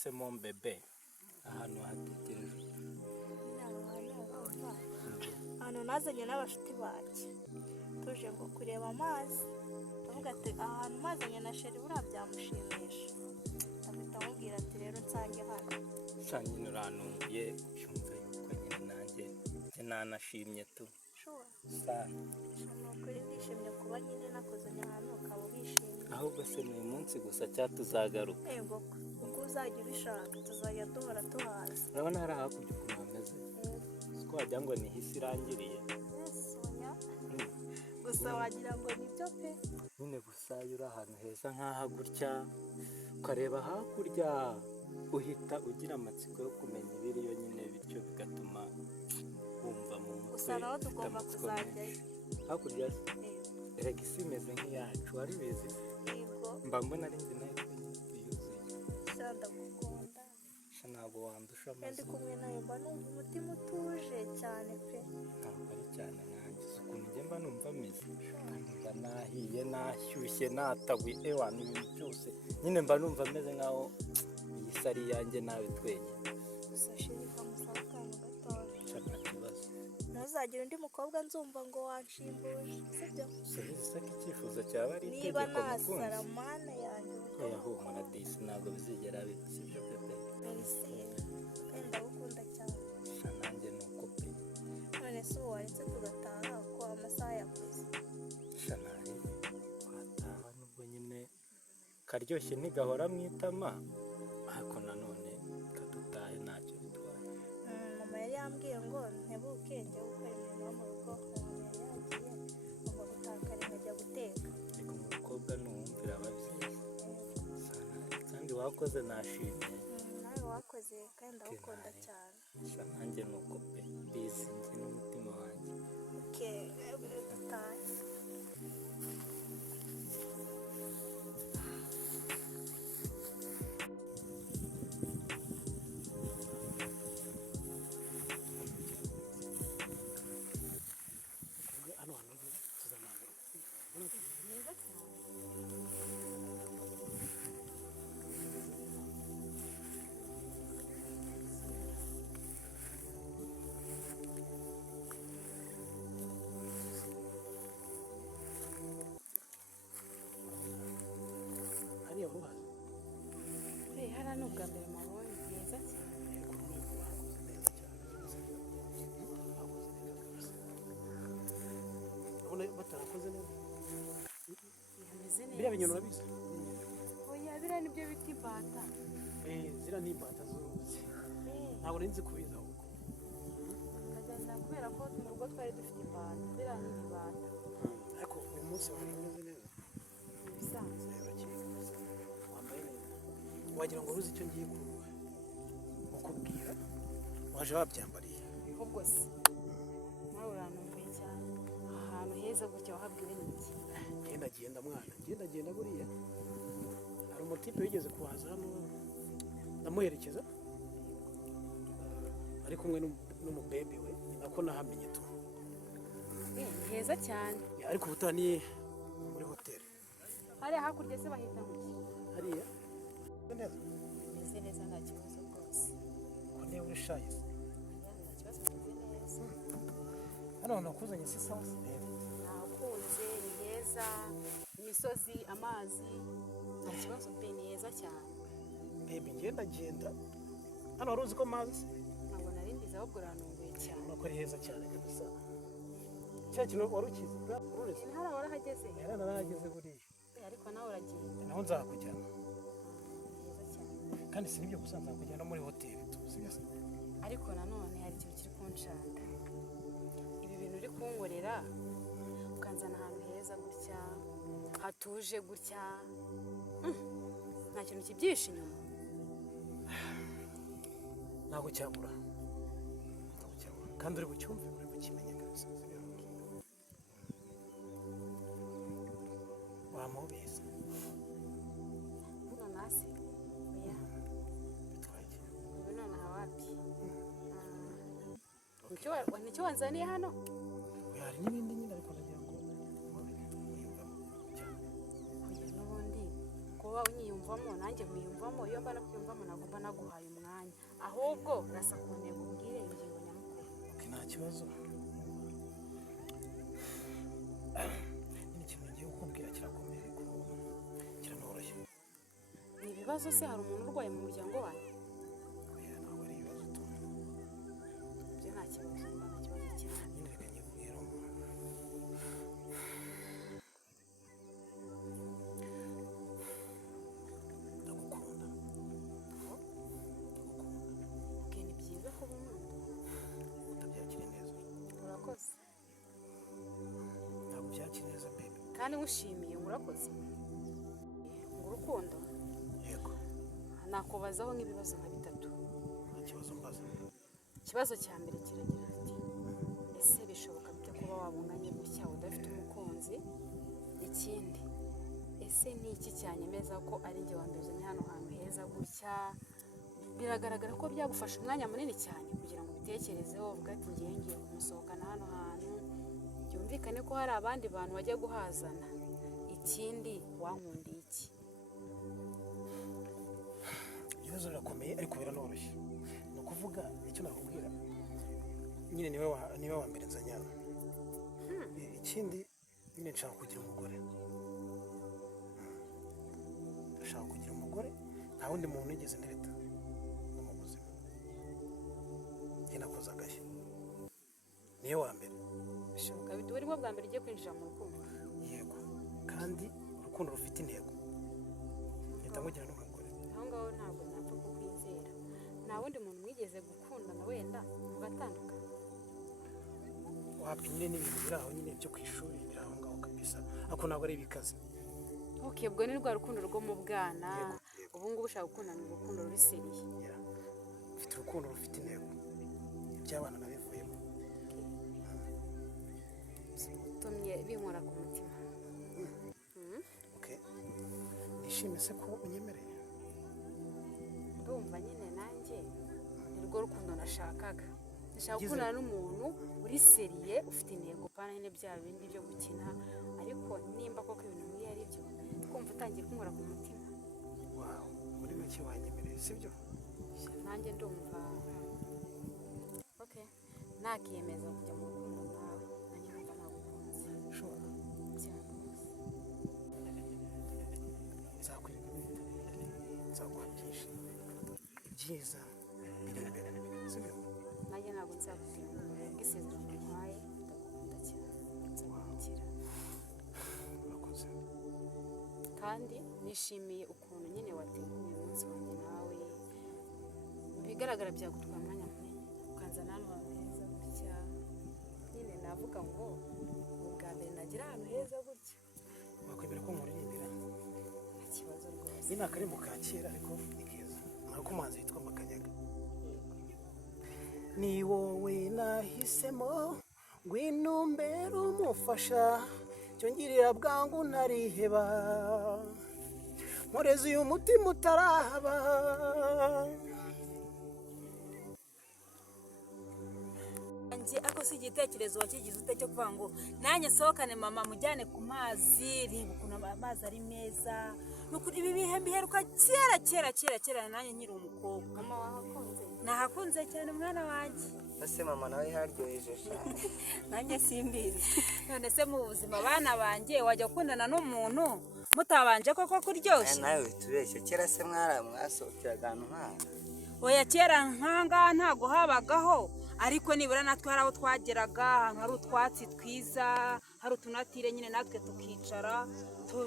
se mon bebe ahantu hategereje hano nazanye n'abashuti bake tuje ngo kureba amazi ndavuga ati ahantu mazanye na sheri buriya byamushimisha ndahita mubwira ati rero nsange hano nyine urantunguye ubyumva yuko nyine nanjye nanashimye tu sana kuri ndishimye kuba nyine nakozanye ahantu ukaba ubishimye ahubwo se ni umunsi gusa cyangwa tuzagaruka yego ubwo uzajya ubishaka tuzajya duhora tuhazi urabona hari hakurya ukuntu hameze siko wagira ngo ni hisi irangiriye gusa wagira ngo nibyo pe nyine gusa uri ahantu heza nk'aha gutya ukareba hakurya uhita ugira amatsiko yo kumenya ibiriyo nyine bityo bigatuma wumva mu mutwe gusa naho tugomba kuzajyayo hakurya erega isi imeze nk'iyacu wari bizi mba mbona ari njye nayo tuyuzuye ndagukunda ntabwo wandusha amazi ndi kumwe nawe mba numva umutima utuje cyane pe ntabwo ari cyane nanjye ukuntu njye mba numva ameze mba nahiye nashyushye natabuye ewana ibintu byose nyine mba numva ameze nkaho iyi si ari iyanjye nawe twenyine gusa shirika musaba akantu gatoya nta kibazo ntuzagire undi mukobwa nzumva ngo wanshimbuje sibyo se ko icyifuzo cyaba ari niba nasara mana yanjye humura disi ntabwo bizigera biba sibyo pepe merci kandi ndagukunda cyane nanjye ni uko pe none se ubu waretse tugataha ko amasaha yakuze shanari twataha nubwo nyine karyoshye ntigahora mu itama ariko nanone kadutahe ntacyo bitwaye mama yari yambwiye ngo ntebuke njye gukora imirimo yo mu rugo yari yagiye ngomba gutaha kare nkajya guteka ariko umukobwa nuwumvira ababyeyi kandi wakoze nashimye nawe wakoze kandi ndagukunda cyane nanjye ni uko pe bizi njye n'umutima wanjye dutahe hariya ni ubwa mbere mabonye bwiza cyane urabona batarakoze neza bimeze neza biriya binyoni urabizi oya biriya nibyo bita imbata ziriya ni imbata z'uruzi ntabwo nari nzi kubizi ahubwo ndagenda kubera ko mu rugo twari dufite imbata ziriya ni imbata ariko uyu munsi wari umeze neza ibisanzwe wambaye neza wagira ngo uruzi icyo ngiye kukubwira waje wabyambariye ahubwo se nawe uranumbuye cyane ahantu heza gutya wahabwiwe n'iki genda mwana genda buriya hari umutipe wigeze kuhaza hano ndamuherekeza ari kumwe n'umubebi we nako nahamenye tu ni heza cyane ariko ubutaha ni muri hoteli hariya hakurya se bahita mu ki hariya bimeze neza nta kibazo rwose ko niba uri shayi se nta kibazo bimeze neza hano nakuzanye si sawa se nakunze ni heza imisozi amazi nta kibazo pe ni heza cyane bebi genda hano wari uzi ko mazi ntabwo nari mbizi ahubwo uranunguye cyane urabona ko ari heza cyane kabisa cya kintu wari ukizi urureze hariya warahageze narahageze buriya ariko nawe uragenda naho nzakujyana heza cyane kandi si n'ibyo gusa nzakujyana muri hoteli tuzi ariko nanone hari ikintu kiri kunshaka ibi bintu uri kunkorera ukanzana ahantu heza gutya hatuje gutya nta kintu kibyihishe inyuma ntabwo cyabura kandi uri bucyumve uri bukimenye kabisa wamubizi nonasi oya bitwaye ubu nonaha wapi nicyo wanzaniye hano hari n'ibindi nyine ariko nagira ngo kugira n'ubundi kuba unyiyumva kwiyumvamo nanjye mwiyumvamo iyo mba nakwiyumvamo nagomba naguhaye umwanya ahubwo urasa ku ntego ubwire ingingo nyamukuru. nta kibazo ikintu ngiye kukubwira kirakomeye ariko kiranoroshye. Ni ibibazo se hari umuntu urwaye mu muryango wanyu? Oya, ntabwo ari ibibazo tu. Ibyo nta kibazo mba nta kibazo cyane. Nyine reka nyikubwire ndagukunda. Okay, ni byiza ko umuntu Utabyakire neza. urakoze Ntabwo byakire neza baby. kandi ngushimiye urakoze ngo urukundo Yego. nakubazaho nk'ibibazo nka bitatu. Nta kibazo mbaza. Ikibazo cya mbere kiragira ati ese bishoboka bite kuba wabunganye gutya udafite umukunzi? Ikindi ese ni iki cyanyemeza ko ari njye wambezanye hano hantu heza gutya? Biragaragara ko byagufasha umwanya munini cyane kugira ngo ubitekerezeho uvuga ati ngiye kumusohokana hano hantu, byumvikane ko hari abandi bantu bajya guhazana. Ikindi wankundiye iki? Ibibazo birakomeye ariko biranoroshye. Ni ukuvuga icyo nakubwira nyine niwe wa mbere nzanyana. Ikindi nyine nshaka kugira umugore. Ndashaka kugira umugore nta wundi muntu nigeze ntereta no mu buzima. Njye nakoze agashya. Niwe wa mbere. Bishoboka bite urimo bwa mbere ugiye kwinjira mu rukundo? Yego. Kandi urukundo rufite intego. Leta nkugira n'umugore. Aho ngaho ntabwo napfa kukwizera. Nta wundi muntu mwigeze gukundana wenda mugatandukana? Wapimye n'ibintu biri aho nyine byo ku ishuri biri aho ngaho kabisa. Ariko ntabwo ari ibikaze. Okay, ubwo ni rwa rukundo rwo mu bwana. Yego. Ubu ngubu ushaka gukundana urukundo ruri seriye. Yeah. Ufite urukundo rufite intego. Iby'abana nabivuyemo. Utumye binkora ku mutima. Okay. Nishime se ko unyemereye. Ndumva nyine nanjye ni rwo rukundo nashakaga. Nashaka gukundana n'umuntu uri seriye ufite intego pana nyine bya bindi byo gukina, ariko nimba koko ibintu nk'iyo ari byo twumva utangiye kunkora ku mutima. Wow, muri make wanyemereye sibyo? Nanjye ndumva okay, nakiyemeza kujya mu rukundo nawe nanjye numva nagukunze. Sure. Cyane rwose. Nzaguha byinshi. Ibyiza biri imbere sibyo? Nanjye ntabwo nzakubwira ngo ubwisezerano ntwaye ndagukunda cyane nzagukira. Urakoze. Kandi nishimiye ukuntu nyine wateguye umunsi wanjye nawe, bigaragara byagutwara umwanya munini ukanzana hano hantu heza gutya. Nyine navuga ngo ubwa mbere nagira ahantu heza gutya. Wakwemera ko nkuririmbira? Nta kibazo rwose. Iyi ni akarimbo ka kera ariko ni keza. Nako umuhanzi witwa Makanyaga. Ni wowe nahisemo ngwino umbere umufasha cyongirira bwangu ntariheba nkoreza uyu mutima utarahaba. Nje ako si igitekerezo wakigize ute cyo kuvuga ngo nanjye sohokane mama mujyane ku mazi, reba ukuntu amazi ari meza. Nukuri ibi bihe mbiheruka kera nanjye nkiri umukobwa. Mama wahakunze? Nahakunze cyane mwana wanjye. Ese mama nawe yaryoheje cyane. Nanjye simbizi. None se mu buzima bana banjye wajya gukundana n'umuntu mutabanje koko kuryoshya? Nawe tubeshye kera se mwasohokeraga ahantu nk'aha? Oya kera nkanga ntago habagaho, ariko nibura natwe hari aho twageraga ahantu hari utwatsi twiza, hari utunatire nyine natwe tukicara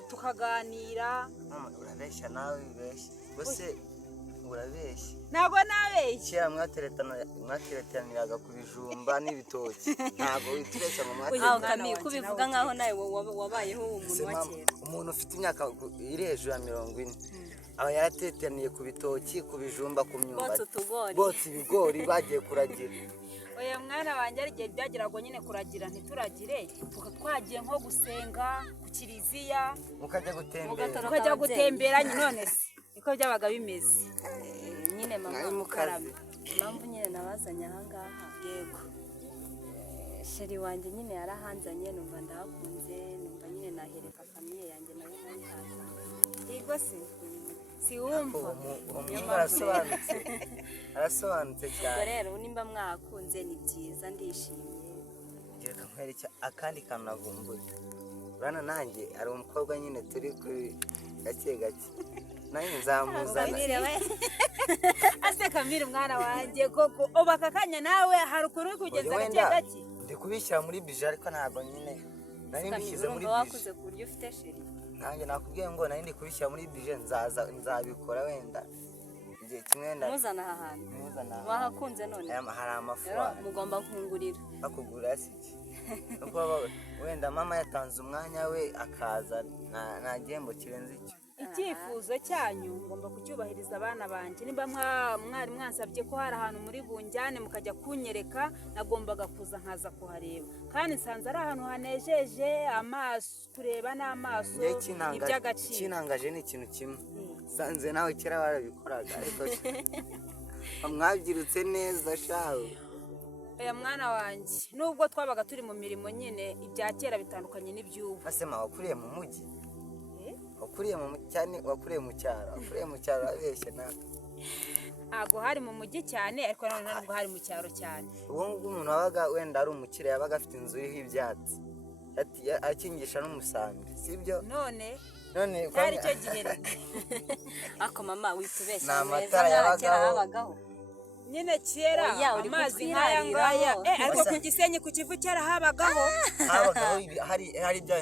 tukaganira. Mama urabeshya nawe bibeshye. Bose urabeshya. Ntabwo nabeshya. Kera mwateretaniraga ku bijumba n'ibitoki. Ntabwo witubeshya mu aho kami kubivuga nkaho nawe wabayeho umuntu wa kera. Umuntu ufite imyaka iri hejuru ya 40 aba yaratetaniye ku bitoki, ku bijumba, ku myumbati. Botsa ibigori bagiye kuragira. Oya mwana wanjye ari gihe byagirago nyine kuragira ntituragire, twagiye nko gusenga ku kiliziya, mukajya gutembera none se niko byabaga bimeze. Nyine mama mukarame impamvu nyine nabazanye aha ngaha. Yego sheri wanjye nyine yarahanzanye numva ndahakunze, numva nyine nahereka famiye yanjye nayo nayihaza. yego se siwumva uwo muhungu arasobanutse arasobanutse ubwo cyane. rero nimba mwakunze ni byiza ndishimye. Reka nkwereke akandi kantu navumbuye. Urabona nanjye hari umukobwa nyine turi kuri gake gake nanjye nzamuzana. ase Kamire mwana wanjye koko ubu aka kanya nawe hari ukuntu uri kugenda gake gake. Ndi kubishyira muri bije ariko ntabwo nyine nari mbishyize muri urumva bije. wakuze ku buryo ufite sheri. Nanjye nakubwiye ngo nari ndi kubishyira muri bije nzabikora wenda igihe kimwe muzana aha hantu wahakunze none hari amafu rero mugomba kungurira bakugura siki nuko wenda mama yatanze umwanya we akaza nta gihembo kirenze icyo. icyifuzo cyanyu ngomba kucyubahiriza abana banjye. Nimba mwari mwansabye ko hari ahantu muri bunjyane mukajya kunyereka, nagombaga kuza nkaza kuhareba, kandi nsanze ari ahantu hanejeje amaso, kureba n'amaso iby'agaciro. Ikinangaje ni ikintu kimwe, sanze nawe kera barabikoraga ariko mwabyirutse neza shawe. Oya mwana wanjye, nubwo twabaga turi mu mirimo nyine, ibya kera bitandukanye n'iby'ubu. Asema wakuriye mu mujyi? Wakuriye mu cyane, wakuriye mu cyaro? Wakuriye mu cyaro abeshye nawe. Ntabwo hari mu mujyi cyane, ariko nanone ntabwo hari mu cyaro cyane. Ubu ngubu umuntu wabaga wenda ari umukire yabaga afite inzu iriho ibyatsi akingisha n'umusambi, sibyo? None cyari icyo gihe rero. ako mama witubeshya nta matara yabagaho nyine kera amazi nk'aya ngaya, ariko ku Gisenyi ku Kivu cyara habagaho hari bya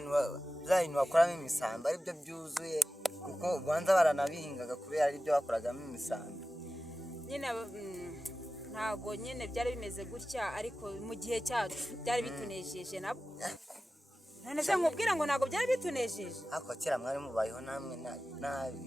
bintu bakoramo imisambi ari byo byuzuye, kuko ubanza baranabihingaga kubera ari byo bakoragamo imisambi nyine. Ntabwo nyine byari bimeze gutya, ariko mu gihe cyacu byari bitunejeje nabwo. None se nkubwira ngo ntabwo byari bitunejeje? ariko kera mwari mubayeho namwe nabi,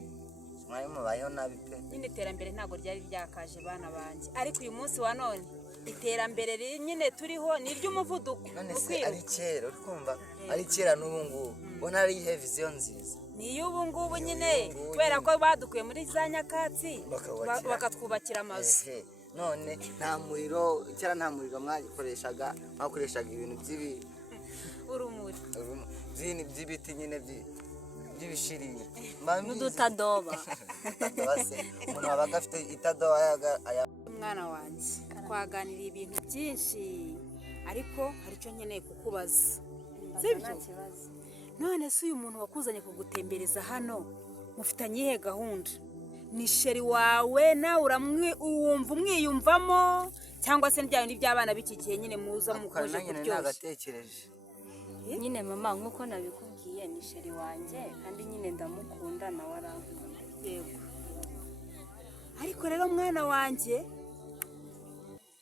mwari mubayeho nabi pe. Nyine iterambere ntabwo ryari ryakaje bana banjye, ariko uyu munsi wa none iterambere nyine turiho ni iry'umuvuduko. None se ari kera uri kumva, ari kera n'ubu ngubu ubona ari ihe viziyo nziza. Ni iy'ubu ngubu nyine, kubera ko badukuye muri za nyakatsi bakatwubakira amazu. None nta muriro, kera nta muriro mwakoreshaga ibintu urumuri by'ibiti nyine by'ibishirira n'udutadoba. umuntu wabaga afite itadoba. Mwana wanjye, twaganiriye ibintu byinshi, ariko hari icyo nkeneye kukubaza, sibyo? None se uyu muntu wakuzanye kugutembereza hano mufitanye iyihe gahunda? Ni sheri wawe nawe wumva umwiyumvamo, cyangwa se n'ibya bindi by'abana b'iki gihe nyine muza mukoje kuryoshya? nyine mama nk'uko nabikubwiye ni sheri wanjye, kandi nyine ndamukunda nawe arankunda. Yego, ariko rero mwana wanjye,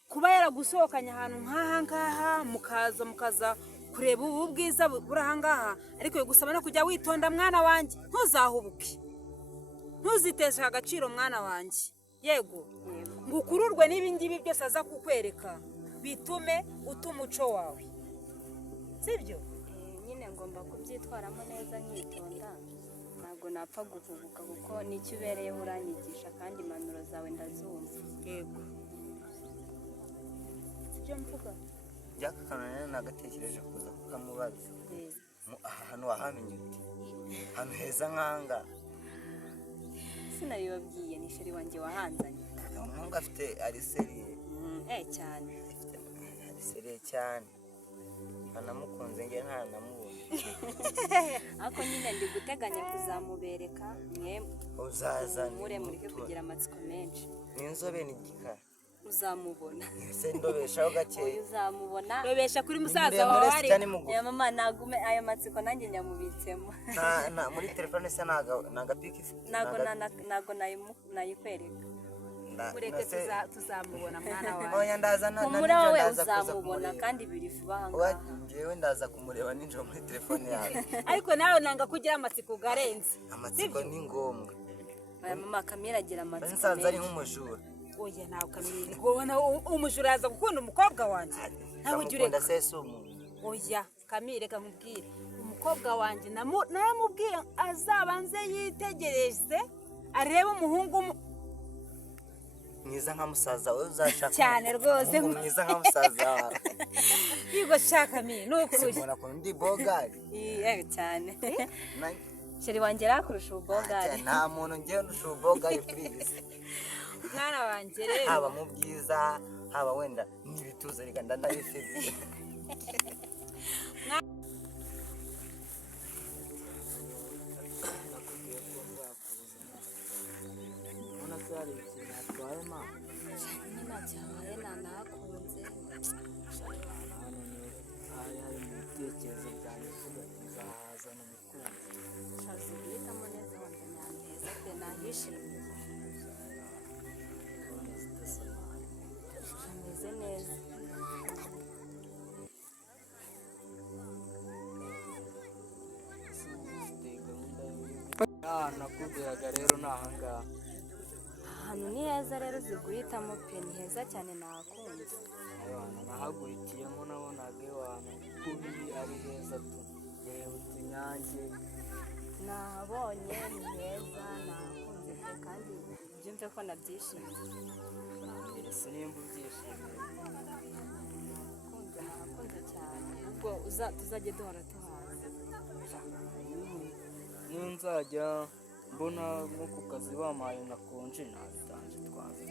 kuba yaragusohokanye ahantu nk'aha ngaha mukaza kureba ubu bwiza buri aha ngaha, ariko bigusaba no kujya witonda mwana wanjye, ntuzahubuke, ntuziteshe agaciro mwana wanjye. Yego, ngo ukururwe n'ibingibi byose aza kukwereka bitume uta umuco wawe, sibyo? Nyine ngomba kubyitwaramo neza nkitonda, ntabwo napfa guhubuka kuko nicyo ubereyeho uranyigisha, kandi impanuro zawe ndazumva. Yego, sibyo mvuga? Byaka kanone nagatekereje kuza kukamubaza. Ahantu wahamenye ute? Ahantu heza nkanga. Sinabibabwiye, ni sheri wanjye wahanzanye. Umuhungu afite ariseriye. Cyane. Ariseriye cyane. Anamukunze nge ntanamubona. Ako nyine ndi guteganya kuzamubereka Uzaza mureke kugira amatsiko menshi. Ni inzobe ni igikara. Uzamubona. Se ndobeshaho gakeya. Uzamubona. Dobesha kuri musaza wawe ari. Ya mama nagume ayo matsiko nanjye nyamubitsemo. Muri telefone se nagapiki. Nago nayikwereka. Mureke tuzamubona mwana wawe. Oya ndazana kumura wowe uzamubona kandi biri vuba hanga. Ngewe ndaza kumureba ninjoro muri telefone yawe. Ariko nawe nanga kugira amatsiko garenze. Amatsiko ni ngombwa. Oya mama Kamira agira amatsiko. Nsanze ari nk'umujura. Oya nawe Kamira, ubona umujura yaza gukunda umukobwa wanjye. Nawe ujye ureka. Oya Kamira, reka nkubwire, umukobwa wanjye naramubwiye azabanze yitegereze arebe umuhungu mwiza nka musaza we uzashaka cyane rwose, mwiza nka musaza wawe. Yego shaka Kamira, nukuri mbona ko ndi bogari cyane. sheri wanjye arakurusha ubugogari. nta muntu ngiye ndusha ubugogari kuri iyi si. Mwana wanjye rero haba mu bwiza haba wenda n'ibituza reka ndabifite. ubona ko hari ikintu atwaye ma nyine ntacyabaye nanahakunze. hano ni hari mu bitekerezo byanjye kuvuga nzahazana umukunzi Shazi guhitamo neza wanda ahantu heza pe nahishimiye. ubona zidasoma Hameze neza. zifite gahunda nakubwiraga rero ni ahangaha Ahantu ni heza rero ziguhitamo pe ni heza cyane nahakunze. abantu nahaguhitiyemo nabonaga iwanyu kubi ari heza tu reba utunyange Nahabonye ni heza nahakunze pe kandi byumve ko nabyishimiye. mbere sinimba ubyishimiye Nahakunze cyane ubwo tuzajye duhora tuhaza. niyo nzajya mbona nko ku kazi bampaye nakonje nabitanje twaza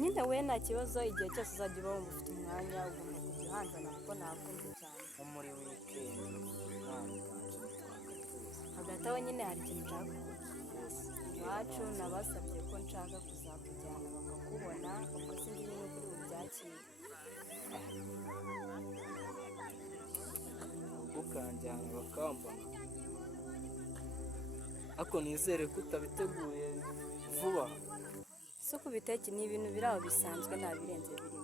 Nyine we nta kibazo igihe cyose uzajya uba wumva ufite umwanya ugomba kujya uhanzana kuko nahakunze cyane. nko muri wikendi nabitanje twagatuza Hagati aho nyine hari ikintu nshaka iwacu nabasabye ko nshaka kuzakujyana bakakubona ubwo sinzi nyine kuri bubyakire. ubwo ukanjyana bakambona ariko nizere ko utabiteguye vuba Si kubiteke ni ibintu biri aho bisanzwe nta birenze birimo.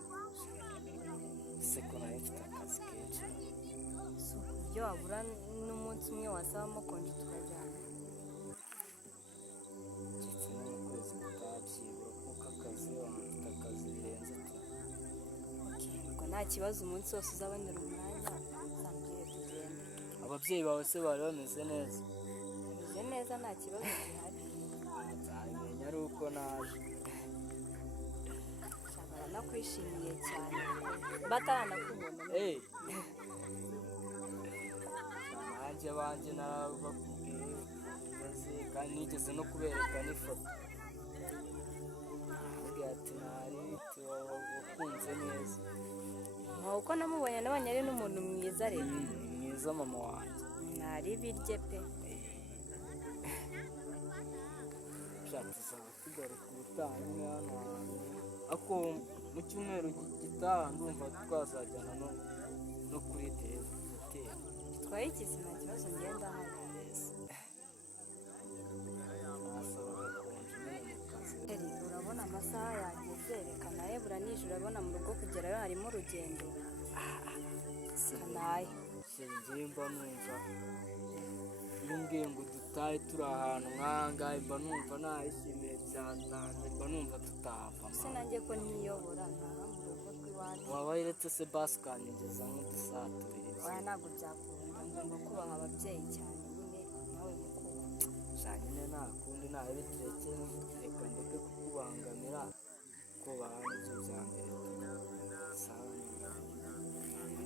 seko nayo mfite akazi kenshi Si uburyo wabura n'umunsi umwe wasabamo konje tukajyana. ndetse no mu kwezi kutabyibura kuko akazi mfite akazi birenze tu Ubwo nta kibazo umunsi wose uzabonera umwanya uzambwire tugende. ababyeyi bawe se bari bameze neza Bimeze neza nta kibazo gihari. nzabimenya ari uko naje Nakwishimiye cyane bataranakubona. nanjye abanjye narabakubwiye maze kandi nigeze no kubereka n'ifoto nababwiye ati ntari wakunze neza Uko namubonye nabonye ari n'umuntu mwiza rero. ni mwiza mama wanjye Ntari birye pe. ushaka tuzaba tugaruka ubutaha nyine hano hantu ariko mu cyumweru gitaha ndumva twazajyana no kuri hoteli Twaye ikisi nta kibazo ngenda hano. nasaba gakonje nyine mu kazi Urabona amasaha yageze reka naye bura nijoro urabona mu rugo kugerayo harimo urugendo. Kanaye ngiye mba numva iyo umbwiye ngo dutahe turi ahantu nk'ahangaha mba numva nahishimiye cyane mba numva tutahava se nanjye ko niyobora ntaha mu rugo rw'iwacu. waba yeretse se basi ukanyegeza nk'udusaha tubiri Oya ntabwo byakunda ngomba kubaha ababyeyi cyane nyine nawe mukuru. sha nyine nta kundi nawe biturekeye reka ndeke kukubangamira kubaha nibyo bya mbere sawa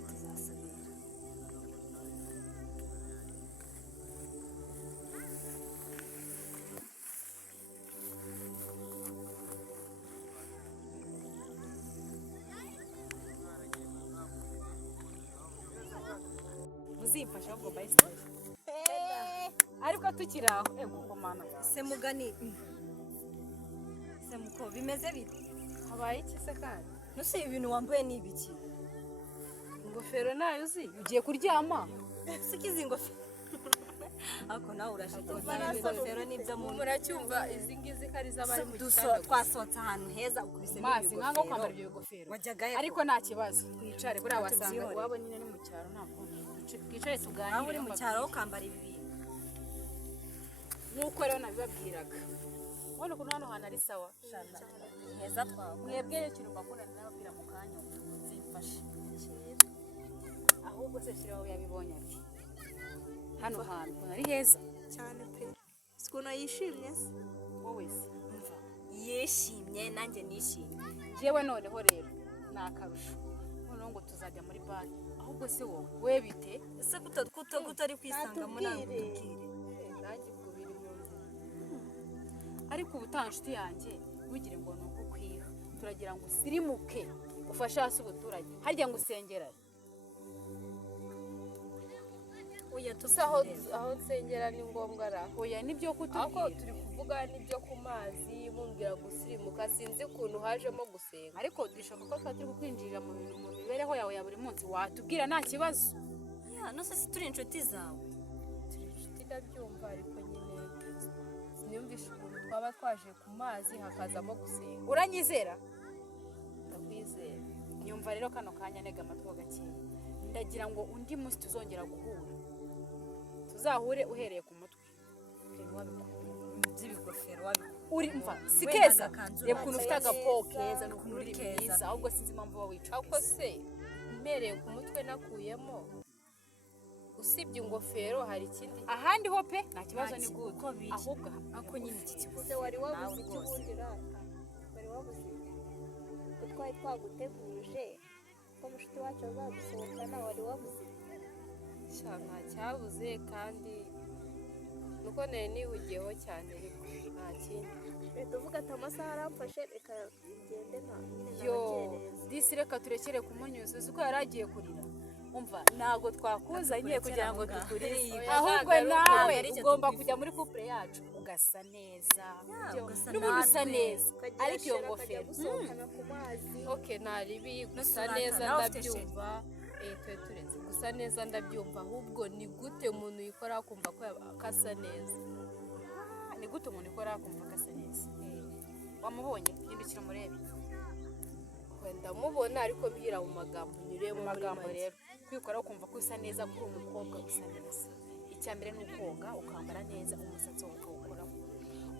Tuzasubira. uzimfasha ahubwo bayise ariko tukiri aho ego komana Se mugani. Se muko bimeze bite? habaye iki se kandi Nuse ibintu wambaye ni ibiki? ingofero nayo uzi ugiye kuryama Sikizi ingofero. Ako nawe urashaka ingofero nibyo mu muracyumva izi ngizi ko ari iz'abari mu gitanda twasohotse ahantu heza ukubise mazi nkango kwambara ibyo bigofero wajyagayo ariko nta kibazo twicare buriya wasanga tubyihorere. iwabo nyine ni mu cyaro ntabwo twicare aho tuganire uri mu cyaro ukambara ibi bintu. nk'uko rero nabibabwiraga ubona ukuntu hano hantu ari sawa heza twawe. mwebwe ikintu mbakunda nababwira mu kanya zimfashe ahubwo se shira wowe yabibonye ati hano hantu ari heza cyane pe ukuntu yishimye se wowe se Yishimye nanjye nishimye. jewe noneho rero ni akarusho noneho ngo tuzajya muri bare ahubwo se wowe we bite ese kutari kwisangamo nawe utubwire nanjye ubwo biri mu nzira ariko ubutaha nshuti yanjye ntugire ngo ni ukukwiha turagira ngo usirimuke ufashe hasi ubuturage harya ngo usengera oya gusa aho nsengera ni ngombwa ara oya nibyo aho kutubwira turi kuvuga n'ibyo ku mazi mumbwira gusirimuka sinzi ukuntu hajemo gusenga ariko dushaka ko twari turi kukwinjirira mu mibereho yawe ya buri munsi watubwira nta kibazo no se turi inshuti zawe turi inshuti ndabyumva ariko nyine siniyumvisha ukuntu twaba twaje ku mazi hakazamo gusenga uranyizera ndakwizera nyumva rero kano kanya ntega amatwi gakeya ndagira ngo undi munsi tuzongera guhura tuzahure uhereye ku mutwe by'ibigofero uri mva si keza reba ukuntu ufite agapo keza n'ukuntu uri mwiza ahubwo sinzi impamvu uba wicaye ahubwo se mpereye ku mutwe nakuyemo usibye ingofero hari ikindi ahandi ho pe nta kibazo ni good ahubwo ako nyine iki kigo se wari wabuze icyo ubundi rata wari wabuze ko twari twaguteguje ko mushiki wacu azadusohokana wari wabuze nta cyabuze kandi nuko nari nihugiyeho cyane ariko nta kindi leta uvuga ati amasaha aramfashe reka ngende yo disi reka turekere kumunyuza uzi ko yari agiye kurira umva ntabwo twakuzanye kugira ngo tukurire ahubwo nawe ugomba kujya muri couple yacu ugasa neza n'ubundi usa neza ariko iyo ngofero gusohokana ku mazi okay naribi gusa neza ndabyumva twe turetse gusa neza ndabyumva ahubwo ni gute umuntu yikora akumva ko akasa neza ni gute umuntu yikora akumva akasa neza wamubonye hindukira murebe wenda mubona ariko mbwira mu magambo nyure mu magambo rero kwikora ukumva ko usa neza kuri umukobwa usa neza icya mbere ni ukoga ukambara neza umusatsi wawe ukawukoraho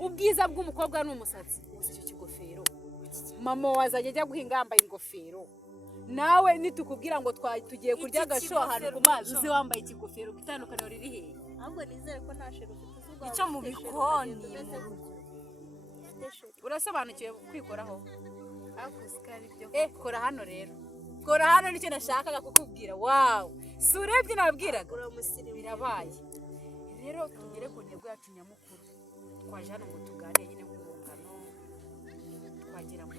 ubwiza bw'umukobwa ni umusatsi gusa icyo kigofero mama wazajya ajya guhinga yambaye ingofero nawe nitukubwira ngo tugiye kurya agasho ahantu ku mazi uzi wambaye ikigofero itandukaniro riri hehe ahubwo nizere ko nta sheri ufite uzugwa icyo mu bikoni mu rugo urasobanukiwe kwikoraho ariko sikari byo kora hano rero kora hano nicyo nashakaga kukubwira wawu si urebye nabwiraga birabaye rero tugere ku ntego yacu nyamukuru twaje hano ngo tuganire nyine nk'urungano twagira ngo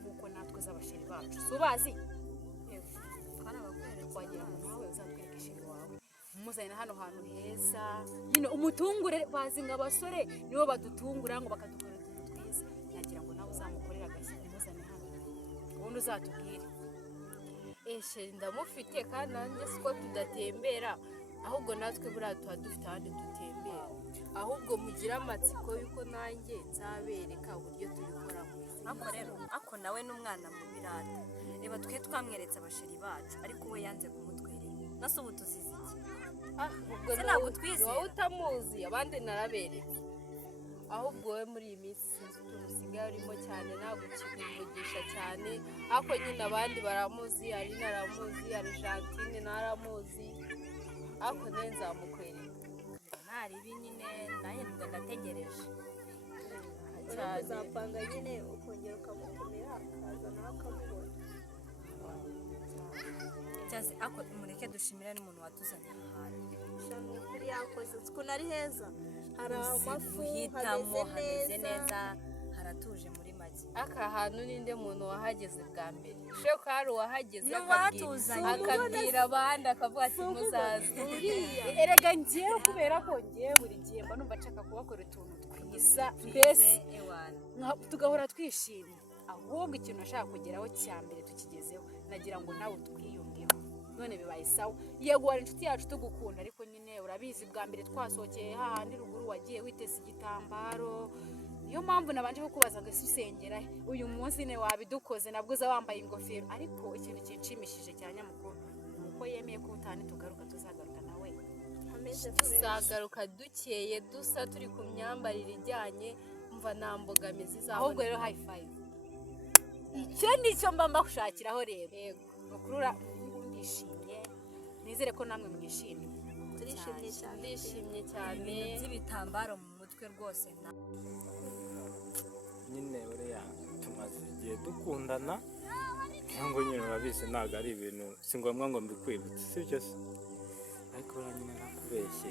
nk'uko natwe z'abasheri bacu si ubazi twagira ngo nawe uzatwereke isheri wawe umuzanira hano hantu heza nyine umutungure bazi ngo abasore nibo badutungura ngo bakadukorera utuntu twiza nagira ngo nawe uzamukorere agashyira umuzane hano ubundi uzatubwire sheri ndamufite kandi nanjye siko tudatembera ahubwo natwe buriya tuba dufite ahandi dutembera ahubwo mugire amatsiko yuko nanjye nzabereka uburyo tubikoramo ako rero ako nawe n'umwana mu birata reba twe twamweretse abasheri bacu ariko we yanze kumutwerera nase ubu tuzize iki ubwo ntabwo twizera wowe utamuzi abandi naraberetse ahubwo wowe muri iyi minsi sinzi utuntu usigaye urimo cyane ntabwo ukimvugisha cyane ariko nyine abandi baramuzi hari naramuzi hari Jantine naramuzi ariko nawe nzamukwereka ntaribi nyine nanjye ndategereje cyane uzapanga nyine ukongera ukamutumira akaza nawe akamubona cyase ako mureke dushimira n'umuntu watuzanye ahantu shano kuri yakoze ukuntu ari heza hari amafu guhitamo hameze neza haratuje muri make aka hantu ninde muntu wahageze bwa mbere sheko hari uwahageze akabwira abandi akavuga ati muzaze erega ngiye kubera ko ngiye buri gihe mba numva nshaka kubakora utuntu twiza twese tugahora twishimye ahubwo ikintu nashaka kugeraho cya mbere tukigezeho nagira ngo nawe twiyungeho none bibaye sawa yego wari inshuti yacu tugukunda ariko nyine urabizi bwa mbere twasohokeye hahandi ruguru wagiye witeze igitambaro niyo mpamvu nabanje kukubaza ngo ese usengera uyu munsi ne wabidukoze nabwo uza wambaye ingofero ariko ikintu kinshimishije cya nyamukuru nuko yemeye ko utani tugaruka tuzagaruka nawe tuzagaruka dukeye dusa turi ku myambarire ijyanye mva nta mbogamizi zabona ahubwo rero high five icyo nicyo mba mbakushakiraho rero yego mukurura ndishimye nizere ko namwe mwishimye ndishimye cyane by'ibitambaro mu mutwe rwose nyine uriya tumaze igihe dukundana cyangwa nyine urabizi ntabwo ari ibintu si ngombwa ngo mbikwibutse sibyo se ariko buriya nyine nakubeshye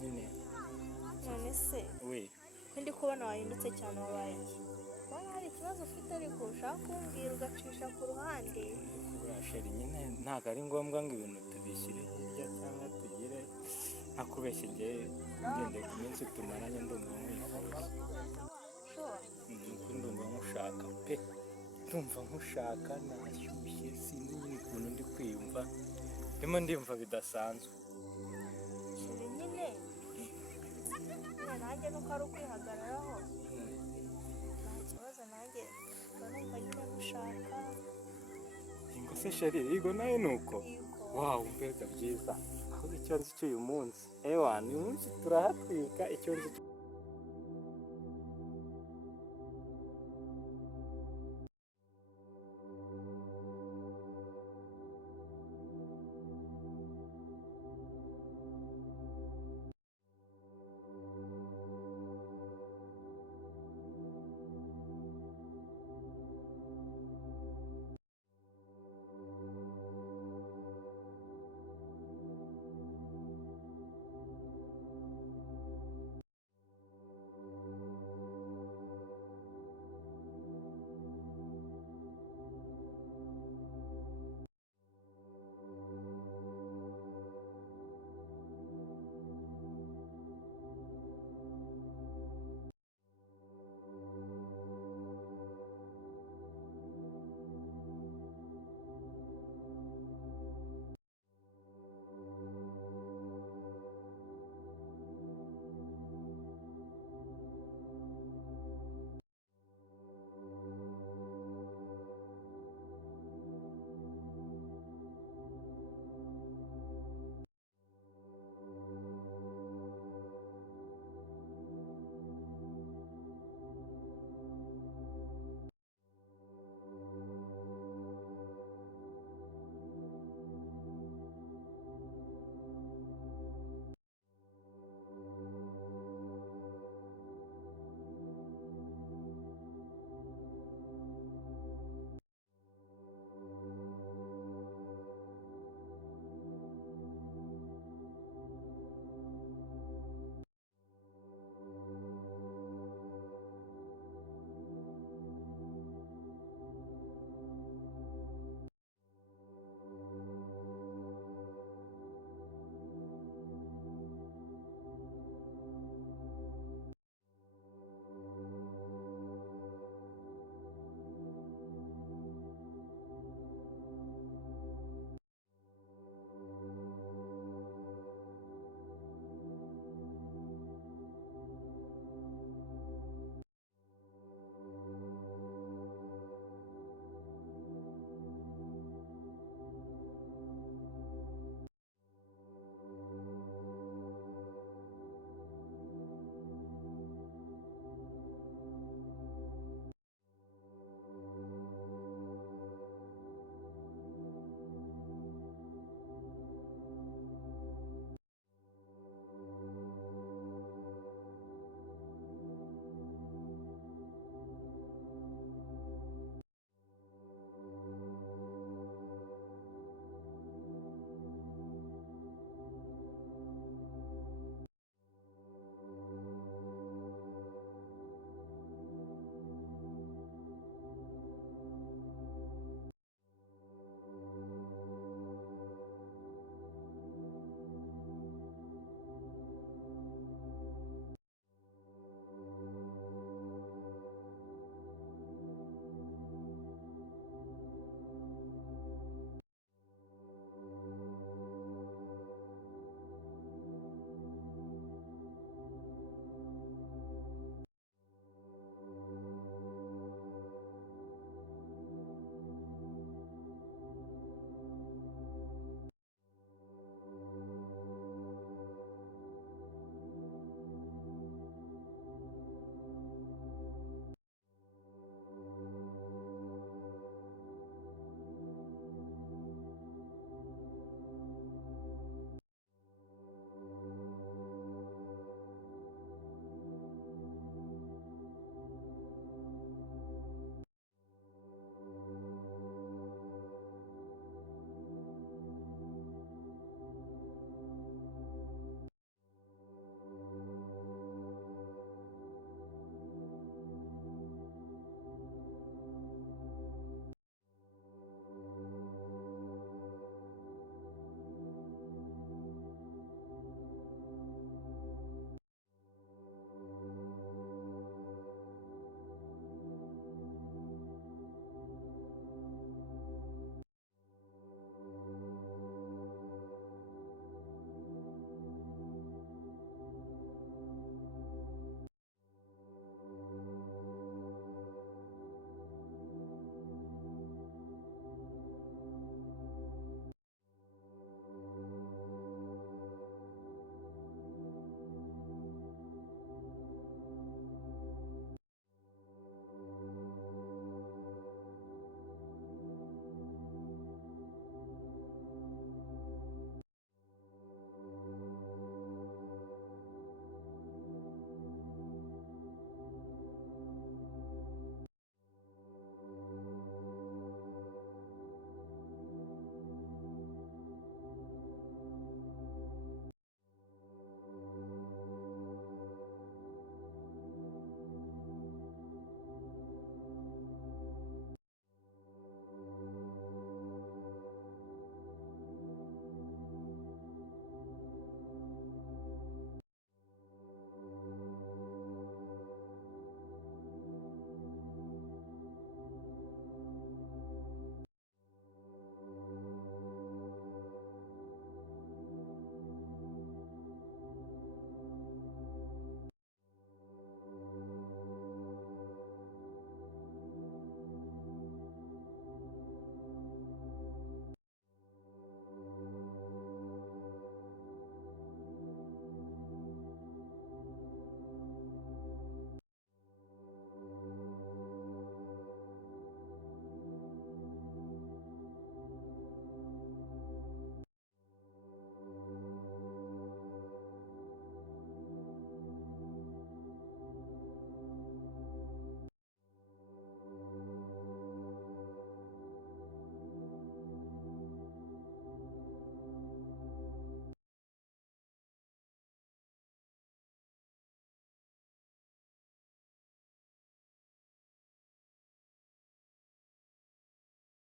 nyine none se we ko ndi kubona wahindutse cyane wabaye iki waba hari ikibazo ufite ariko ushaka kumbwira ugacisha ku ruhande buriya sheri nyine ntabwo ari ngombwa ngo ibintu tubishyire hirya cyangwa tugire nakubeshye ngewe ngendeye ku minsi tumaranye ndumva nkwifuza nuko ndumva nkushaka pe ndumva nkushaka nashyushye sinzi nyine ukuntu ndi kwiyumva ndimo ndiyumva bidasanzwe shiri nyine nanjye nuko ari ukwihagararaho nta kibazo nanjye mba numva nyine gushaka ingo se sheri igo nawe nuko wawu mbega byiza aho icyo nzi cy'uyu munsi ewa uyu munsi turahatwika icyo nzi